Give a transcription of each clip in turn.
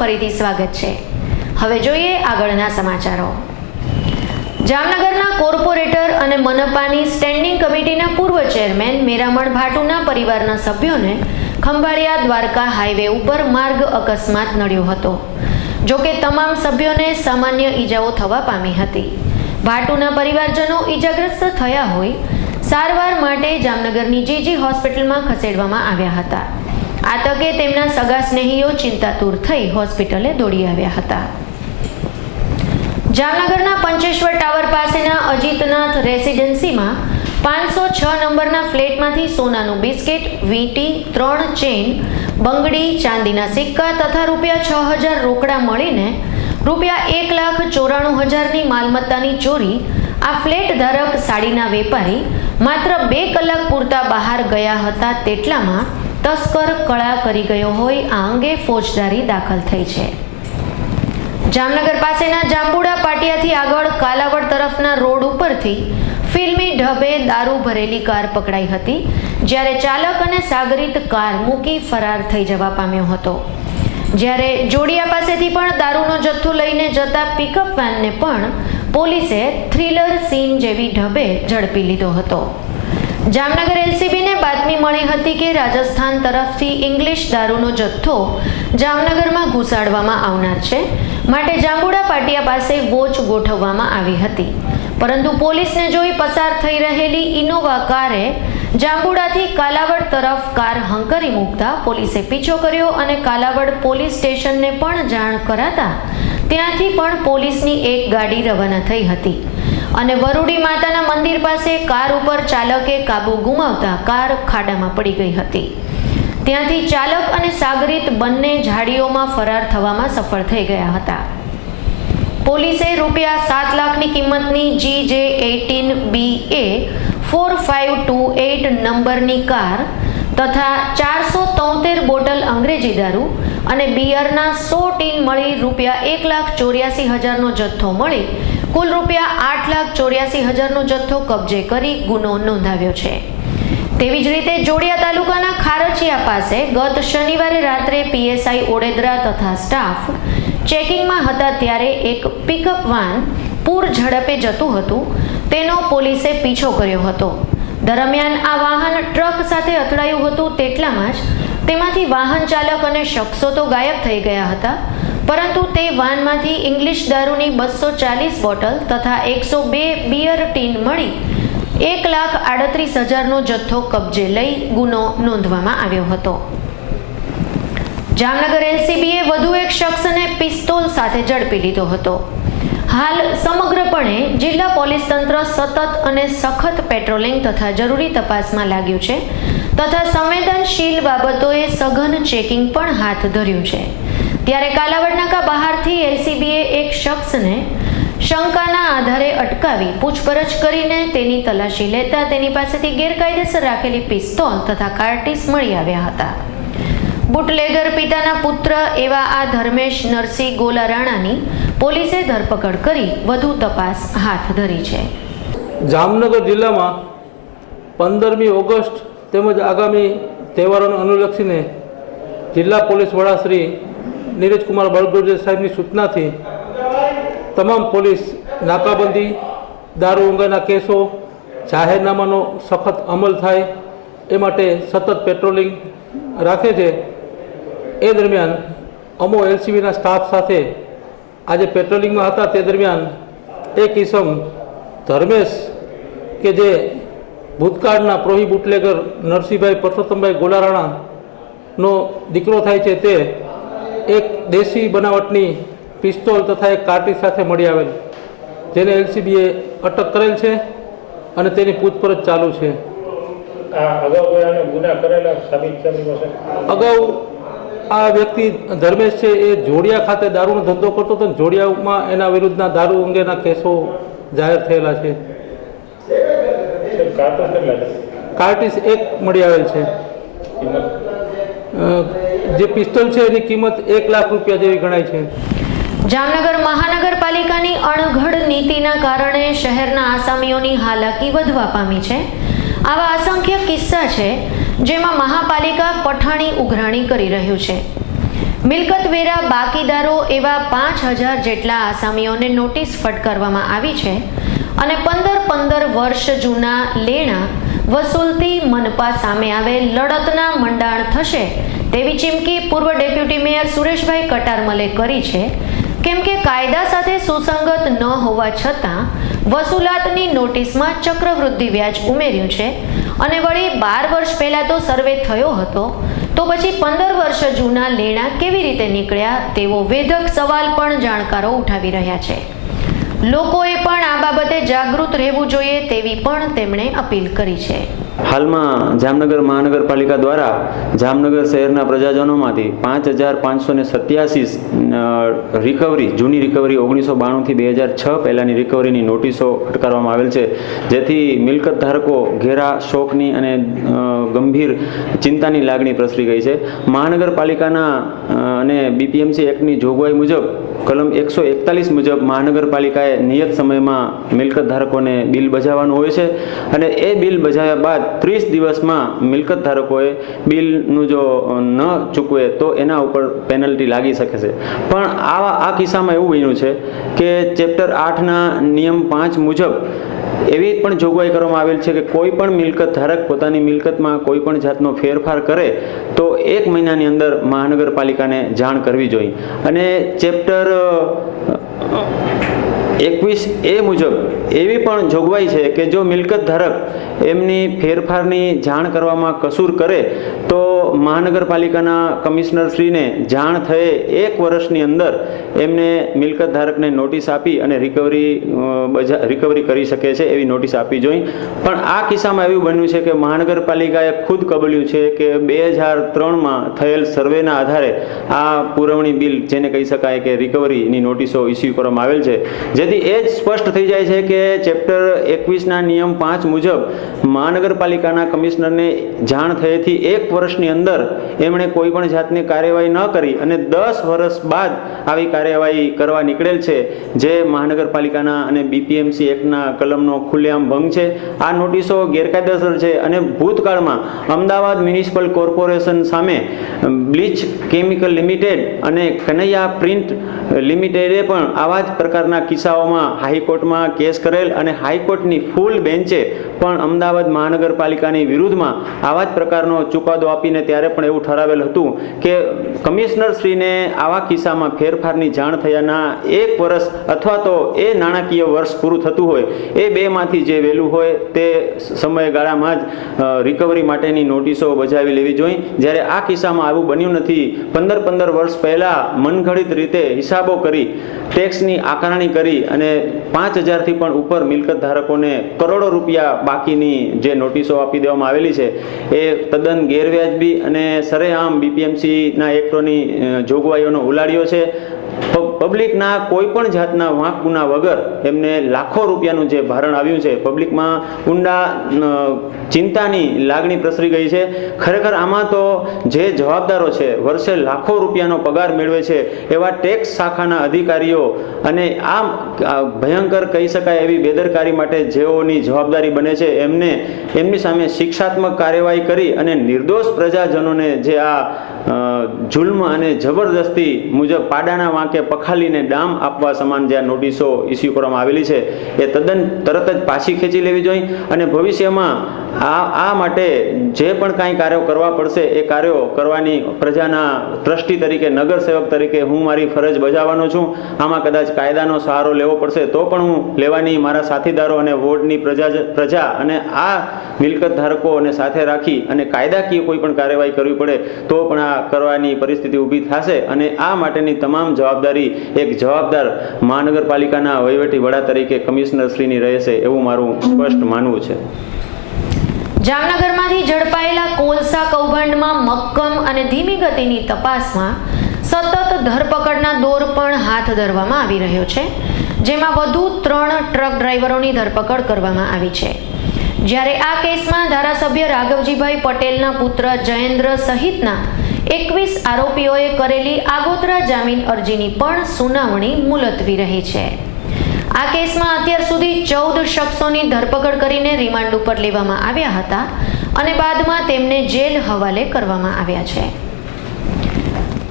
ફરીથી સ્વાગત છે। હવે જોઈએ આગળના સમાચારો। જામનગરના કોર્પોરેટર અને મનપાની સ્ટેન્ડિંગ કમિટીના પૂર્વ ચેરમેન મેરામણ ભાટુના પરિવારના સભ્યોને ખંભાળિયા દ્વારકા હાઈવે ઉપર માર્ગ અકસ્માત નડ્યો હતો। જો કે તમામ સભ્યોને સામાન્ય ઈજાઓ થવા પામી હતી। ભાટુના પરિવારજનો ઈજાગ્રસ્ત થયા હોય સારવાર માટે જામનગરની જીજી હોસ્પિટલમાં ખસેડવામાં આવ્યા હતા। આ તકે તેમના સગા સ્નેહીઓ ચિંતાતુર થઈ હોસ્પિટલે દોડી આવ્યા હતા। જામનગરના પંચેશ્વર ટાવર પાસેના અજીતનાથ રેસિડેન્સીમાં 506 નંબરના ફ્લેટમાંથી સોનાનું બિસ્કિટ, વીંટી, 3 ચેન, બંગડી, ચાંદીના સિક્કા તથા ₹6000 રોકડા મળીને ₹1,94,000ની માલમત્તાની ચોરી આ ફ્લેટ ધારક સાડીના વેપારી માત્ર 2 કલાક પૂરતા બહાર ગયા હતા તેટલામાં તસ્કર કળા કરી ગયો હોય આ અંગે ફોજદારી દાખલ થઈ છે। જામનગર પાસેના જાંબુડા પાટિયાથી આગળ કાલાવડ તરફના રોડ ઉપરથી ફિલ્મી ઢબે દારૂ ભરેલી કાર પકડાઈ હતી, જ્યારે ચાલક અને સાગરીત કાર મૂકી ફરાર થઈ જવા પામ્યો હતો। જ્યારે જોડિયા પાસેથી પણ દારૂનો જથ્થો લઈને જતા પિકઅપ વેનને પણ પોલીસે થ્રિલર સીન જેવી ઢબે ઝડપી લીધો હતો। જામનગર એલસીબીને બાતમી મળી હતી કે રાજસ્થાન તરફથી ઇંગ્લિશ દારૂનો જથ્થો જામનગરમાં ઘુસાડવામાં આવનાર છે, માટે જાંબુડા પાટિયા પાસે વોચ ગોઠવવામાં આવી હતી, પરંતુ પોલીસને જોઈ પસાર થઈ રહેલી ઇનોવા કારે જાંબુડાથી કાલાવડ તરફ કાર હંકારી મૂકતા પોલીસે પીછો કર્યો અને કાલાવડ પોલીસ સ્ટેશનને પણ જાણ કરાતા ત્યાંથી પણ પોલીસની એક ગાડી રવાના થઈ હતી અને વરુડી માતાના મંદિર પાસે કાર ઉપર ચાલકે કાબુ ગુમાવતા કાર ખાડામાં પડી ગઈ હતી। ત્યાંથી ચાલક અને સાગરીત બંને ઝાડીઓમાં ફરાર થવામાં સફળ થઈ ગયા હતા। પોલીસે ₹7 લાખની કિંમતની GJ18BA 4528 નંબરની કાર તથા 473 બોટલ અંગ્રેજી દારૂ અને બિયરના 100 ટીન મળી ₹1,84,000નો જથ્થો મળી કુલ ₹8,84,000નો જથ્થો કબજે કરી ગુનો નોંધાવ્યો છે। તેવી જ રીતે જોડિયા તાલુકાના ખારચિયા પાસે ગત શનિવારે રાત્રે પીએસઆઈ ઓડેદરા તથા સ્ટાફ ચેકિંગમાં હતા ત્યારે એક પિકઅપ વાન પૂર ઝડપે જતું હતું તેનો પોલીસે પીછો કર્યો હતો। દરમિયાન આ વાહન ટ્રક સાથે અથડાયું હતું તેટલામાં જ તેમાંથી વાહન ચાલક અને શખ્સો તો ગાયબ થઈ ગયા હતા, પરંતુ તે વાનમાંથી ઇંગ્લિશ દારૂની 240 બોટલ તથા 102 બિયર ટીન મળી ₹1,38,000નો જથ્થો કબજે લઈ ગુનો નોંધવામાં આવ્યો હતો। જામનગર એલસીબીએ વધુ એક શખ્સને પિસ્તોલ સાથે ઝડપી લીધો હતો। હાલ સમગ્રપણે જિલ્લા પોલીસ તંત્ર સતત અને સખત પેટ્રોલિંગ તથા જરૂરી તપાસમાં લાગ્યું છે તથા સંવેદનશીલ બાબતોએ સઘન ચેકિંગ પણ હાથ ધર્યું છે। ત્યારે કાલાવડ નાકા બહારથી એલસીબીએ એક શખ્સને શંકાના આધારે અટકાવી પૂછપરછ કરીને તેની તલાશી લેતા તેની પાસેથી ગેરકાયદેસર રાખેલી પિસ્તોલ તથા કાર્ટીસ મળી આવ્યા હતા। બુટલેગર પિતાના પુત્ર એવા આ ધર્મેશ નરસિંહ ગોલા રાણાની પોલીસે ધરપકડ કરી વધુ તપાસ હાથ ધરી છે। જામનગર જિલ્લામાં 15મી ઓગસ્ટ તેમજ આગામી તહેવારોને અનુલક્ષીને જિલ્લા પોલીસ વડા શ્રી નીરજકુમાર બળગોજે સાહેબની સૂચનાથી તમામ પોલીસ નાકાબંધી, દારૂ અંગેના કેસો, જાહેરનામાનો સખત અમલ થાય એ માટે સતત પેટ્રોલિંગ રાખે છે। એ દરમિયાન અમો એલસીબીના સ્ટાફ સાથે આજે પેટ્રોલિંગમાં હતા તે દરમિયાન એક ઇસમ ધર્મેશ કે જે ભૂતકાળના પ્રોહી બુટલેગર નરસિંહભાઈ પરસોત્તમભાઈ ગોલારાણાનો દીકરો થાય છે તે એક દેશી બનાવટની પિસ્તોલ તથા એક કાર્ટીજ સાથે મળી આવેલ, જેને એલસીબીએ અટક કરેલ છે અને તેની પૂછપરછ ચાલુ છે। અગાઉ આ વ્યક્તિ ધર્મેશ છે એ જોડિયા ખાતે દારૂનો ધંધો કરતો હતો, જોડિયામાં એના વિરુદ્ધના દારૂ અંગેના કેસો જાહેર થયેલા છે। કાર્ટીજ એક મળી આવેલ છે। જે પિસ્તોલ છે એની કિંમત ₹1 લાખ જેવી ગણાય છે। જામનગર મહાનગરપાલિકાની અણઘડ નીતિના કારણે શહેરના આસામીઓની હાલાકી વધવા પામી છે। આવા અસંખ્ય કિસ્સા છે જેમાં મહાપાલિકા પઠાણી ઉઘરાણી કરી રહ્યું છે। મિલકત વેરા બાકીદારો એવા 5,000 જેટલા આસામીઓને નોટિસ ફટકારવામાં આવી છે અને 15 વર્ષ જૂના લેણા વસૂલતી મનપા સામે આવેલ લડતના મંડાણ થશે તેવી ચીમકી પૂર્વ ડેપ્યુટી મેયર સુરેશભાઈ કટારમલે કરી છે, કેમ કે કાયદા સાથે સુસંગત ન હોવા છતાં વસૂલાતની નોટિસમાં ચક્રવૃદ્ધિ વ્યાજ ઉમેર્યું છે અને વળી 12 વર્ષ પહેલાં તો સર્વે થયો હતો, તો પછી 15 વર્ષ જૂના લેણા કેવી રીતે નીકળ્યા તેવો વેધક સવાલ પણ જાણકારો ઉઠાવી રહ્યા છે. લોકોએ પણ આ બાબતે જાગૃત રહેવું જોઈએ તેવી પણ તેમણે અપીલ કરી છે. હાલમાં જામનગર મહાનગરપાલિકા દ્વારા જામનગર શહેરના પ્રજાજનોમાંથી 5,587 રિકવરી જૂની રિકવરી 1992 થી 2006 પહેલાંની રિકવરીની નોટિસો ફટકારવામાં આવેલ છે, જેથી મિલકત ધારકો ઘેરા શોકની અને ગંભીર ચિંતાની લાગણી પ્રસરી ગઈ છે. મહાનગરપાલિકાના અને બીપીએમસી એક્ટની જોગવાઈ મુજબ કલમ 141 મુજબ મહાનગરપાલિકાએ નિયત સમયમાં મિલકત ધારકોને બિલ બજાવવાનું હોય છે અને એ બિલ બજાવ્યા બાદ 30 દિવસમાં મિલકત ધારકોએ બિલનું જો ન ચૂકવે તો એના ઉપર પેનલ્ટી લાગી શકે છે. પણ આ કિસ્સામાં એવું બન્યું છે કે ચેપ્ટર 8ના નિયમ 5 મુજબ એવી પણ જોગવાઈ કરવામાં આવેલ છે કે કોઈ પણ મિલકત ધારક પોતાની મિલકતમાં કોઈ પણ જાતનો ફેરફાર કરે તો 1 મહિનાની અંદર મહાનગરપાલિકાને જાણ કરવી જોઈએ. અને ચેપ્ટર 21A મુજબ એવી પણ જોગવાઈ છે કે જો મિલકત ધારક એમની ફેરફારની જાણ કરવામાં કસૂર કરે તો મહાનગરપાલિકાના કમિશનરશ્રીને જાણ થયે 1 વર્ષની અંદર એમને મિલકત ધારકને નોટિસ આપી અને રિકવરી કરી શકે છે એવી નોટિસ આપવી જોઈએ. પણ આ કિસ્સામાં એવું બન્યું છે કે મહાનગરપાલિકાએ ખુદ કબૂલ્યું છે કે 2003માં થયેલ સર્વેના આધારે આ પુરવણી બિલ જેને કહી શકાય કે રિકવરીની નોટિસો ઇસ્યુ કરવામાં આવેલ છે, જેથી એ જ સ્પષ્ટ થઈ જાય છે કે ચેપ્ટર 21ના નિયમ 5 મુજબ મહાનગરપાલિકાના કમિશનરને જાણ થયેથી 1 વર્ષની અંદર એમણે કોઈ પણ જાતની કાર્યવાહી ન કરી અને 10 વર્ષ બાદ આવી કાર્યવાહી કરવા નીકળેલ છે, જે મહાનગરપાલિકાના અને બીપીએમસી એક્ટના કલમનો ખુલ્લેઆમ ભંગ છે. આ નોટિસો ગેરકાયદેસર છે અને ભૂતકાળમાં અમદાવાદ મ્યુનિસિપલ કોર્પોરેશન સામે બ્લીચ કેમિકલ લિમિટેડ અને કનૈયા પ્રિન્ટ લિમિટેડે પણ આવા જ પ્રકારના કિસ્સાઓમાં હાઈકોર્ટમાં કેસ કરેલ અને હાઈકોર્ટની ફૂલ બેન્ચે પણ અમદાવાદ મહાનગરપાલિકાની વિરુદ્ધમાં આવા જ પ્રકારનો ચુકાદો આપીને ત્યારે પણ એવું ઠરાવેલ હતું કે કમિશનરશ્રીને આવા કિસ્સામાં ફેરફારની જાણ થયાના 1 વર્ષ અથવા તો એ નાણાકીય વર્ષ પૂરું થતું હોય એ બેમાંથી જે વહેલું હોય તે સમયગાળામાં જ રિકવરી માટેની નોટિસો બજાવી લેવી જોઈએ. જ્યારે આ કિસ્સામાં આવું બન્યું નથી. 15 વર્ષ પહેલાં મનઘડિત રીતે હિસાબો કરી ટેક્સની આકારણી કરી અને 5,000થી પણ ઉપર મિલકત ધારકોને કરોડો રૂપિયા બાકીની જે નોટિસો આપી દેવામાં આવેલી છે એ તદ્દન ગેરવ્યાજબી અને સરેઆમ બીપીએમસીના એક્ટોની જોગવાઈઓનો ઉલાડ્યો છે. પબ્લિકના કોઈ પણ જાતના વાંક ગુના વગર એમને લાખો રૂપિયાનું જે ભારણ આવ્યું છે, પબ્લિકમાં ઊંડા ચિંતાની લાગણી પ્રસરી ગઈ છે. ખરેખર આમાં તો જે જવાબદારો છે, વર્ષે લાખો રૂપિયાનો પગાર મેળવે છે એવા ટેક્સ શાખાના અધિકારીઓ અને આ ભયંકર કહી શકાય એવી બેદરકારી માટે જેઓની જવાબદારી બને છે એમની સામે શિક્ષાત્મક કાર્યવાહી કરી અને નિર્દોષ પ્રજાજનોને જે આ જુલ્મ અને જબરદસ્તી મુજબ પાડાના વાંકે પખાલીને ડામ આપવા સમાન જે આ નોટિસો ઇસ્યુ કરવામાં આવેલી છે એ તદ્દન તરત જ પાછી ખેંચી લેવી જોઈએ અને ભવિષ્યમાં આ માટે જે પણ કાંઈ કાર્યો કરવા પડશે એ કાર્યો કરવાની પ્રજાના ટ્રસ્ટી તરીકે, નગરસેવક તરીકે હું મારી ફરજ બજાવવાનો છું. આમાં કદાચ કાયદાનો સહારો લેવો પડશે તો પણ હું લેવાની મારા સાથીદારો અને વોર્ડની પ્રજા અને આ મિલકત ધારકોને સાથે રાખી અને કાયદાકીય કોઈ પણ કાર્યવાહી કરવી પડે તો પણ આ કરવાની પરિસ્થિતિ ઊભી થશે અને આ માટેની તમામ જવાબદારી એક જવાબદાર મહાનગરપાલિકાના વહીવટી વડા તરીકે કમિશનરશ્રીની રહેશે એવું મારું સ્પષ્ટ માનવું છે. જામનગરમાંથી ઝડપાયેલા કોલસા કૌભાંડમાં મક્કમ અને ધીમી ગતિની તપાસમાં સતત ધરપકડના દોર પણ હાથ ધરવામાં આવી રહ્યો છે, જેમાં વધુ 3 ટ્રક ડ્રાઈવરોની ધરપકડ કરવામાં આવી છે. જ્યારે આ કેસમાં ધારાસભ્ય રાઘવજીભાઈ પટેલના પુત્ર જયેન્દ્ર સહિતના 21 આરોપીઓએ કરેલી આગોતરા જામીન અરજીની પણ સુનાવણી મુલતવી રહી છે. આ કેસમાં અત્યાર સુધી 14 શખ્સોની ધરપકડ કરીને રિમાન્ડ ઉપર લેવામાં આવ્યા હતા અને બાદમાં તેમને જેલ હવાલે કરવામાં આવ્યા છે.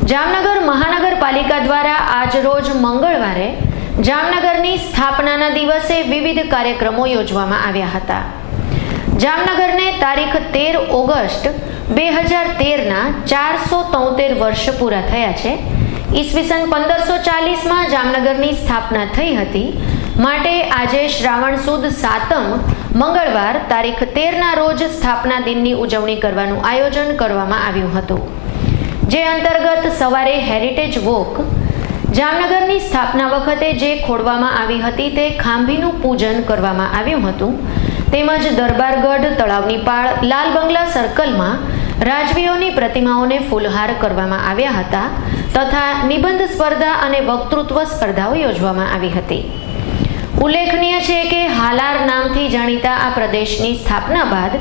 જામનગર મહાનગરપાલિકા દ્વારા આજ રોજ મંગળવારે જામનગરની સ્થાપનાના દિવસે વિવિધ કાર્યક્રમો યોજવામાં આવ્યા હતા. જામનગરને તારીખ 13 ઓગસ્ટ 2013ના 473 વર્ષ પૂરા થયા છે. ઈસવીસન 1540માં જામનગરની સ્થાપના થઈ હતી. માટે આજે શ્રાવણ સુદ સાતમ મંગળવાર તારીખ 13ના રોજ સ્થાપના દિનની ઉજવણી કરવાનું આયોજન કરવામાં આવ્યું હતું. જે અંતર્ગત સવારે હેરિટેજ વોક, જામનગરની સ્થાપના વખતે જે ખોડવામાં આવી હતી તે ખાંભીનું પૂજન કરવામાં આવ્યું હતું. તેમજ દરબારગઢ, તળાવની પાળ, લાલ બંગલા સર્કલમાં રાજવીઓની પ્રતિમાઓને ફૂલહાર કરવામાં આવ્યા હતા તથા નિબંધ સ્પર્ધા અને વક્તૃત્વ સ્પર્ધાઓ યોજવામાં આવી હતી. ઉલ્લેખનીય છે કે હાલાર નામથી જાણીતા આ પ્રદેશની સ્થાપના બાદ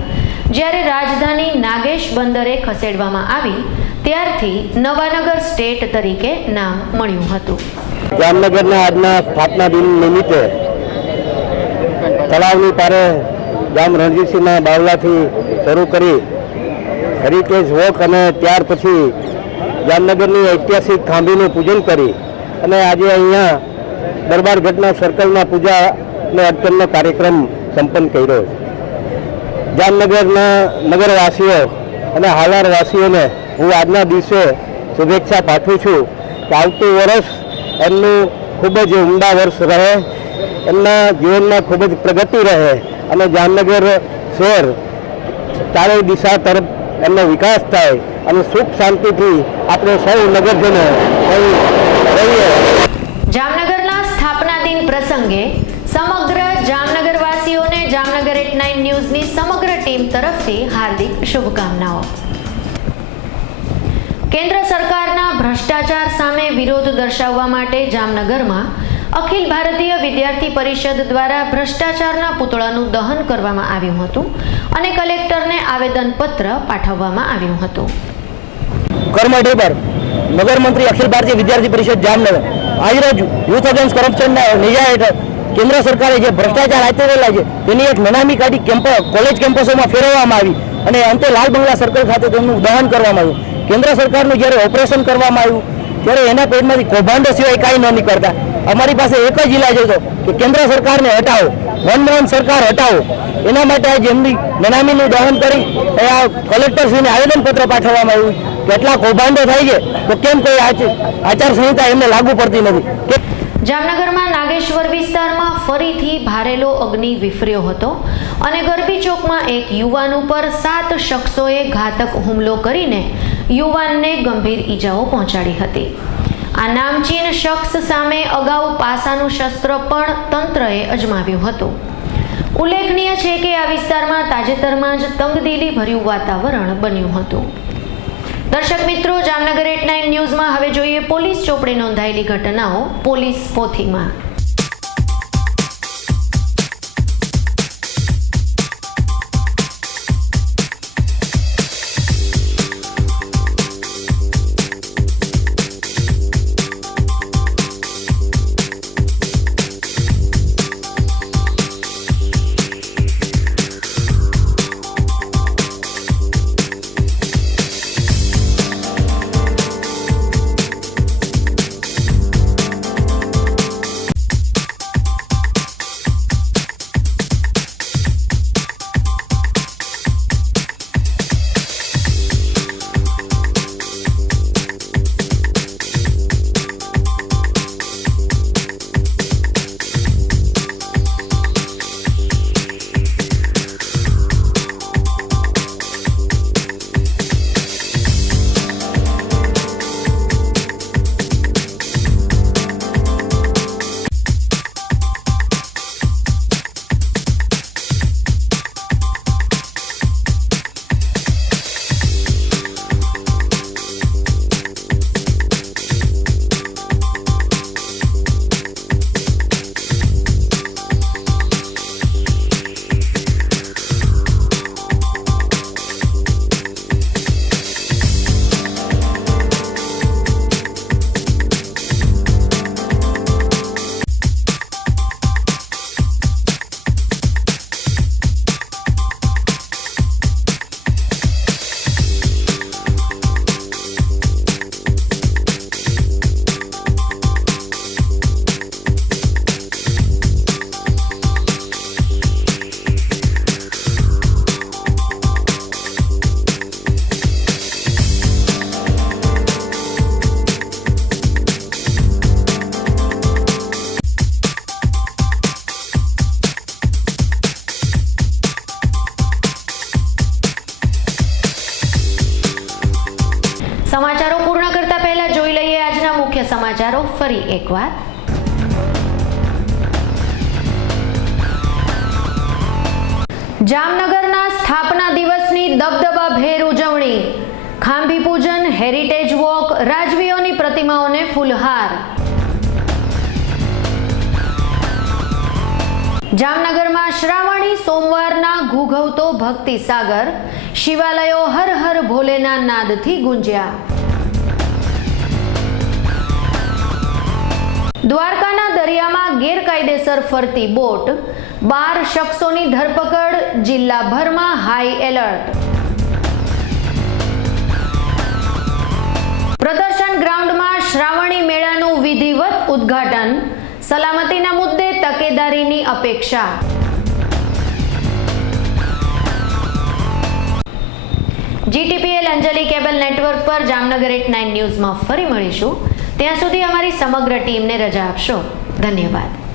જ્યારે રાજધાની નાગેશ બંદરે ખસેડવામાં આવી ત્યારથી નવાનગર સ્ટેટ તરીકે નામ મળ્યું હતું. જામનગરના આજના સ્થાપના દિન નિમિત્તે તળાવની પારે જામ રણજીતસિંહના બાવલાથી શરૂ કરી હેરિટેજ વોક અને ત્યાર પછી જામનગરની ઐતિહાસિક ખાંભીનું પૂજન કરી અને આજે અહીંયા દરબારગઢના સર્કલમાં પૂજા અને અર્ચનનો કાર્યક્રમ સંપન્ન કર્યો. જામનગરના નગરવાસીઓ અને હાલારવાસીઓને હું આજના દિવસે શુભેચ્છા પાઠવું છું કે આવતું વર્ષ એમનું ખૂબ જ ઉમદા વર્ષ રહે, એમના જીવનમાં ખૂબ જ પ્રગતિ રહે અને જામનગર શહેર ચારેય દિશા તરફ એમનો વિકાસ થાય અને સુખ શાંતિથી આપણે સૌ નગરજનો રહીએ. જામનગરના સ્થાપના દિન પ્રસંગે સમગ્ર જામનગરવાસીઓને જામનગર એટ 9 ન્યૂઝની સમગ્ર ટીમ તરફથી હાર્દિક શુભકામનાઓ. કેન્દ્ર સરકારના ભ્રષ્ટાચાર સામે વિરોધ દર્શાવવા માટે જામનગરમાં અખિલ ભારતીય વિદ્યાર્થી પરિષદ દ્વારા ભ્રષ્ટાચારના પુતળાનું દહન કરવામાં આવ્યું હતું અને કલેક્ટરને આવેદનપત્ર પાઠવવામાં આવ્યું હતું. કર્મઠી પર નગર મંત્રી અખિલ ભારતીય વિદ્યાર્થી પરિષદ જામનગર આજરોજ યુથ અગેન્સ્ટ કરપ્શનના નેજા હેઠળ કેન્દ્ર સરકારે જે ભ્રષ્ટાચાર આચરેલા છે તેની એક નનામી કાઢી કોલેજ કેમ્પસોમાં ફેરવવામાં આવી અને અંતે લાલ બંગલા સર્કલ ખાતે તેમનું દહન કરવામાં આવ્યું. કેન્દ્ર સરકારનું જ્યારે ઓપરેશન કરવામાં આવ્યું ત્યારે એના પેટમાંથી કૌભાંડો સિવાય કાંઈ ન નીકળતા. અમારી પાસે એક જ ઇલાજ હતો કે કેન્દ્ર સરકારને હટાવો, મનમોહન સરકાર હટાવો. એના માટે આજે એમની નનામીનું દહન કરી આ કલેક્ટરશ્રીને આવેદનપત્ર પાઠવવામાં આવ્યું. કેટલા કૌભાંડો થાય છે તો કેમ કોઈ આચારસંહિતા એમને લાગુ પડતી નથી. જામનગરમાં નાગેશ્વર વિસ્તારમાં ફરીથી ભારેલો અગ્નિ વિફર્યો હતો અને ગરબી ચોકમાં એક યુવાન ઉપર 7 શખ્સોએ ઘાતક હુમલો કરીને યુવાનને ગંભીર ઈજાઓ પહોંચાડી હતી. આ નામચીન શખ્સ સામે અગાઉ પાસાનું શસ્ત્ર પણ તંત્રએ અજમાવ્યું હતું. ઉલ્લેખનીય છે કે આ વિસ્તારમાં તાજેતરમાં જ તંગદિલી ભર્યું વાતાવરણ બન્યું હતું. દર્શક મિત્રો, જામનગર એટ 9 ન્યૂઝમાં હવે જોઈએ પોલીસ ચોપડે નોંધાયેલી ઘટનાઓ પોલીસ પોથીમાં. ફરી એકવાર. જામનગરના સ્થાપના દિવસની દબદબાભેર ઉજવણી. ખાંભી પૂજન, હેરિટેજ વોક, રાજવીઓની પ્રતિમાઓને ફૂલહાર. જામનગરમાં શ્રાવણી સોમવારના ઘૂઘવતો ભક્તિ સાગર. શિવાલયો હર હર ભોલેના નાદથી ગુંજ્યા. દ્વારકાના દરિયામાં ગેરકાયદેસર ફરતી બોટ. 12 શખ્સોની ધરપકડ. જિલ્લાભરમાં હાઈ એલર્ટ. પ્રદર્શન ગ્રાઉન્ડમાં શ્રાવણી મેળાનું વિધિવત ઉદ્ઘાટન. સલામતીના મુદ્દે તકેદારીની અપેક્ષા. GTPL અંજલિ કેબલ નેટવર્ક પર જામનગર એટ 9 ન્યૂઝમાં ફરી મળીશું. ત્યાં સુધી અમારી સમગ્ર ટીમને રજા આપશો. ધન્યવાદ.